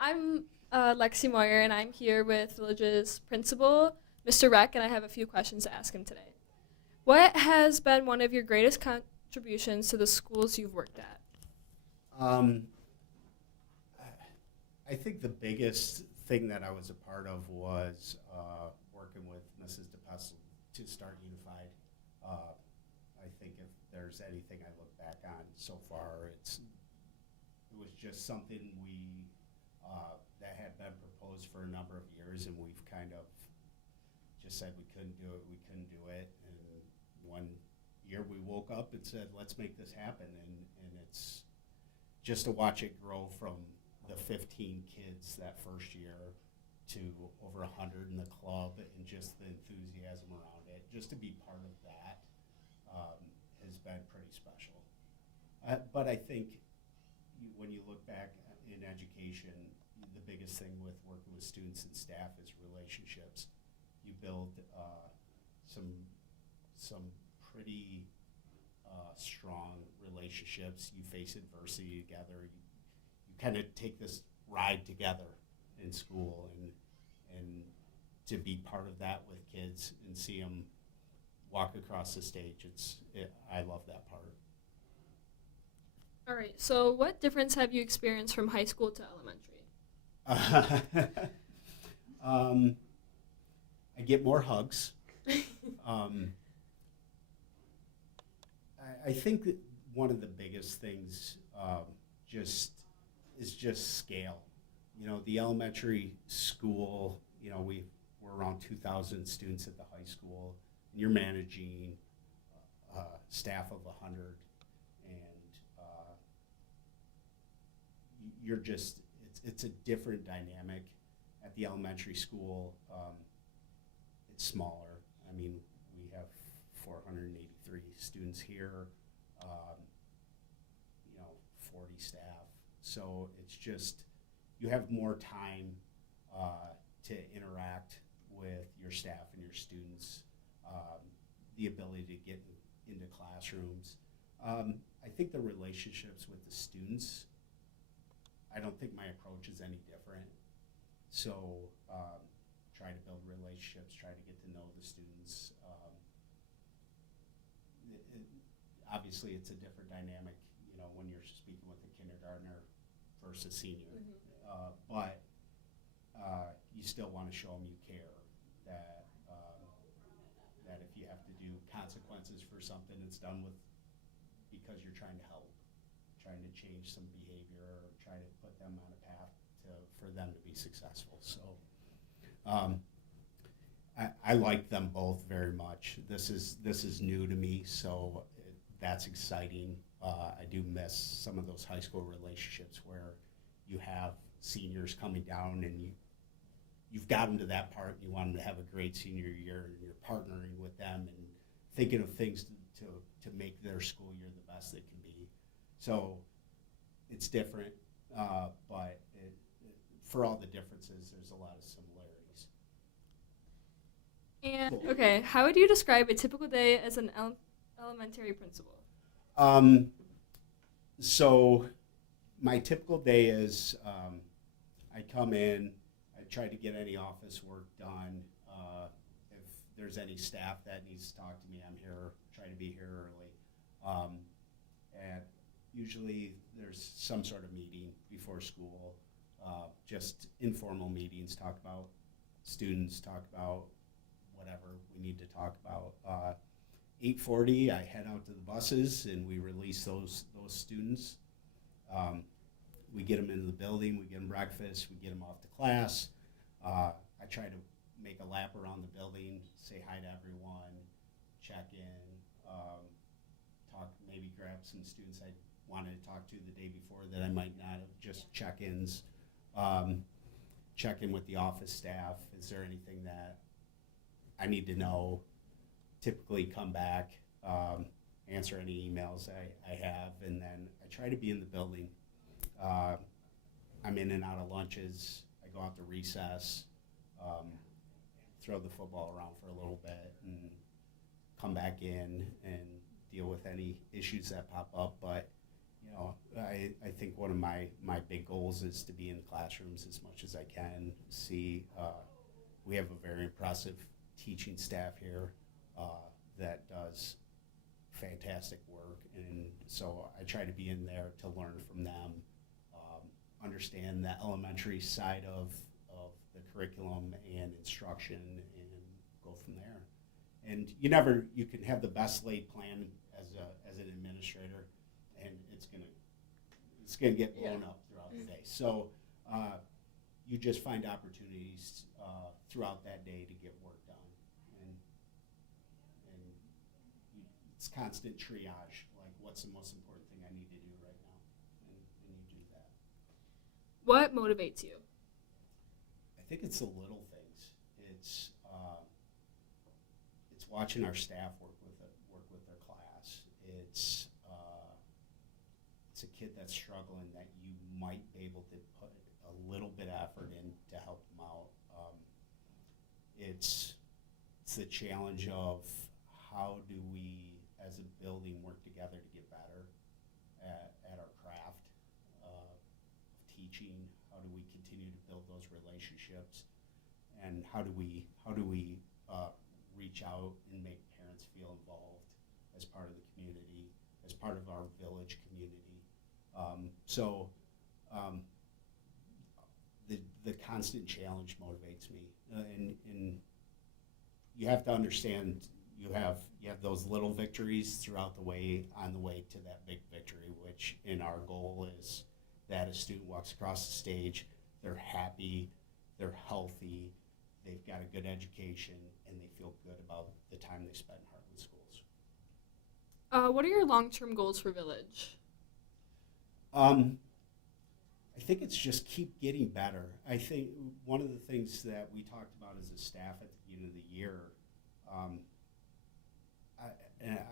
I'm Lexi Moyer, and I'm here with Village's principal, Mr. Reck, and I have a few questions to ask him today. What has been one of your greatest contributions to the schools you've worked at? Um, I think the biggest thing that I was a part of was working with Mrs. DePestle to start Unified. Uh, I think if there's anything I look back on so far, it was just something that had been proposed for a number of years, and we've kind of just said we couldn't do it. And one year we woke up and said, let's make this happen, and it's just to watch it grow from the 15 kids that first year to over 100 in the club, and just the enthusiasm around it, just to be part of that has been pretty special. But I think when you look back in education, the biggest thing with working with students and staff is relationships. You build some pretty strong relationships. You face adversity together. You kind of take this ride together in school, and to be part of that with kids and see them walk across the stage, I love that part. All right, so what difference have you experienced from high school to elementary? I get more hugs. Um, I think that one of the biggest things just is just scale. You know, the elementary school, you know, we're around 2,000 students at the high school, and you're managing staff of 100, and you're just, it's a different dynamic. At the elementary school, it's smaller. I mean, we have 483 students here, you know, 40 staff. So it's just, you have more time to interact with your staff and your students, the ability to get into classrooms. I think the relationships with the students, I don't think my approach is any different. So try to build relationships, try to get to know the students. Obviously, it's a different dynamic, you know, when you're speaking with a kindergartner versus senior. But you still want to show them you care, that if you have to do consequences for something, it's done with because you're trying to help, trying to change some behavior, or try to put them on a path for them to be successful. So I like them both very much. This is new to me, so that's exciting. I do miss some of those high school relationships where you have seniors coming down, and you've got them to that part, and you want them to have a great senior year, and you're partnering with them and thinking of things to make their school year the best it can be. So it's different, but for all the differences, there's a lot of similarities. And, okay, how would you describe a typical day as an elementary principal? So my typical day is I come in, I try to get any office work done. If there's any staff that needs to talk to me, I'm here, try to be here early. And usually there's some sort of meeting before school, just informal meetings, talk about students, talk about whatever we need to talk about. 8:40, I head out to the buses and we release those students. We get them into the building, we get them breakfast, we get them off to class. I try to make a lap around the building, say hi to everyone, check in, talk, maybe grab some students I wanted to talk to the day before that I might not have, just check-ins. Check in with the office staff. Is there anything that I need to know? Typically come back, answer any emails I have, and then I try to be in the building. I'm in and out of lunches. I go out to recess, throw the football around for a little bit, and come back in and deal with any issues that pop up. But I think one of my big goals is to be in classrooms as much as I can. We have a very impressive teaching staff here that does fantastic work, and so I try to be in there to learn from them, understand the elementary side of the curriculum and instruction, and go from there. And you can have the best laid plan as an administrator, and it's gonna get blown up throughout the day. So you just find opportunities throughout that day to get work done, and it's constant triage. Like, what's the most important thing I need to do right now, and you do that. What motivates you? I think it's the little things. It's watching our staff work with their class. It's a kid that's struggling that you might be able to put a little bit of effort in to help them out. It's the challenge of how do we, as a building, work together to get better at our craft of teaching. How do we continue to build those relationships, and how do we reach out and make parents feel involved as part of the community, as part of our village community. The constant challenge motivates me, and you have to understand you have those little victories throughout the way on the way to that big victory, which in our goal is that a student walks across the stage, they're happy, they're healthy, they've got a good education, and they feel good about the time they spend in Hartland schools. What are your long-term goals for Village? I think it's just keep getting better. I think one of the things that we talked about as a staff at the beginning of the year,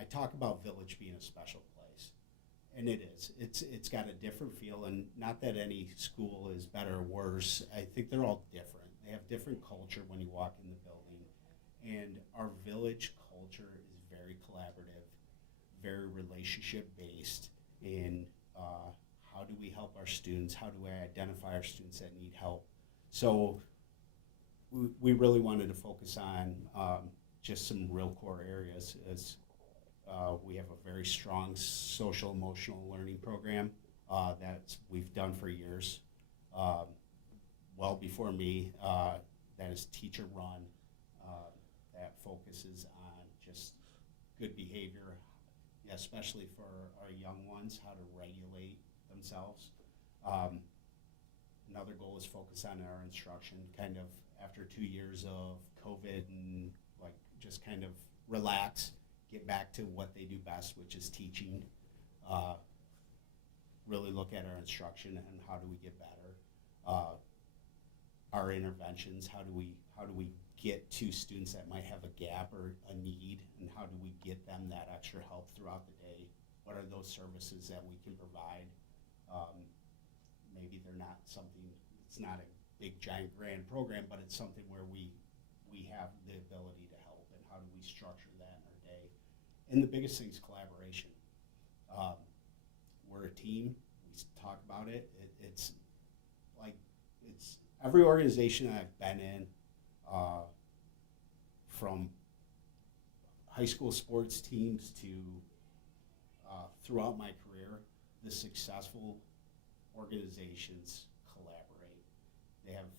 I talk about Village being a special place, and it is. It's got a different feel, and not that any school is better or worse. I think they're all different. They have different culture when you walk in the building, and our Village culture is very collaborative, very relationship-based in how do we help our students, how do we identify our students that need help. So we really wanted to focus on just some real core areas, as we have a very strong social emotional learning program that we've done for years, well before me, that is teacher run, that focuses on just good behavior, especially for our young ones, how to regulate themselves. Another goal is focus on our instruction, kind of after 2 years of COVID, and like just kind of relax, get back to what they do best, which is teaching. Really look at our instruction and how do we get better. Our interventions, how do we get to students that might have a gap or a need, and how do we get them that extra help throughout the day? What are those services that we can provide? Maybe they're not something, it's not a big giant grand program, but it's something where we have the ability to help, and how do we structure that in our day? And the biggest thing is collaboration. We're a team, we talk about it. It's every organization that I've been in, from high school sports teams to throughout my career, the successful organizations collaborate. They have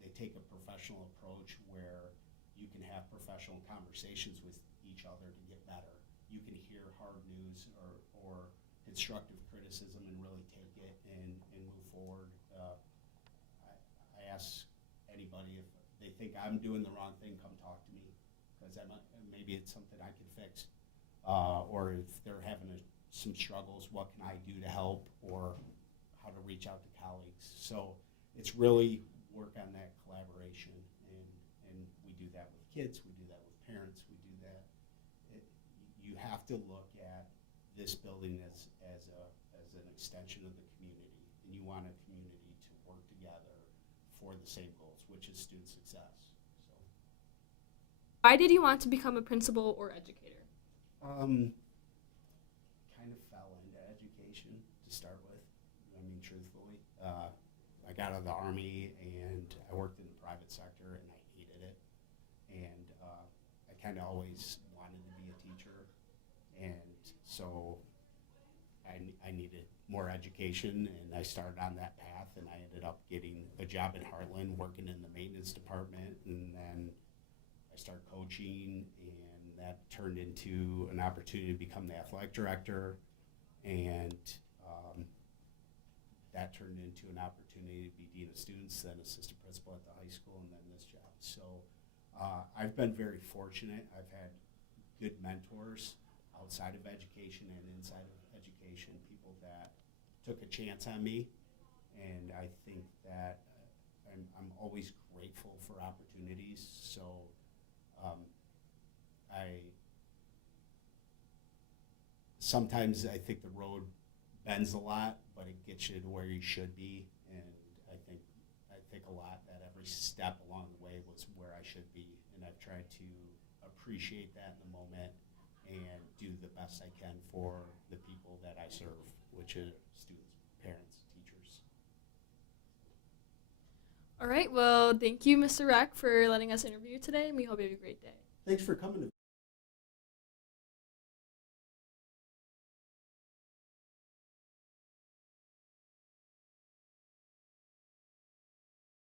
they take a professional approach where you can have professional conversations with each other to get better. You can hear hard news or constructive criticism and really take it and move forward. I ask anybody if they think I'm doing the wrong thing, come talk to me, because maybe it's something I can fix. Or if they're having some struggles, what can I do to help, or how to reach out to colleagues. So it's really work on that collaboration, and we do that with kids, we do that with parents, we do that. You have to look at this building as an extension of the community, and you want a community to work together for the same goals, which is student success. So, Why did you want to become a principal or educator? kind of fell into to start with. I mean, truthfully. I got out of the Army and I worked in the private sector and I hated it. And I kind of always wanted to be a teacher. And so I needed more education, and I started on that path, and I ended up getting a job in Hartland working in the maintenance department, and then I started coaching, and that turned into an opportunity to become the athletic director, and that turned into an opportunity to be dean of students, then assistant principal at the high school, and then this job. So I've been very fortunate. I've had good mentors outside of education and inside of education, people that took a chance on me, and I think that I'm always grateful for opportunities. So sometimes I think the road bends a lot, but it gets you to where you should be, and I think a lot that every step along the way was where I should be, and I've tried to appreciate that in the moment and do the best I can for the people that I serve, which are students, parents, teachers. All right. Well, thank you, Mr. Reck, for letting us interview you today, and we hope you have a great day. Thanks for coming to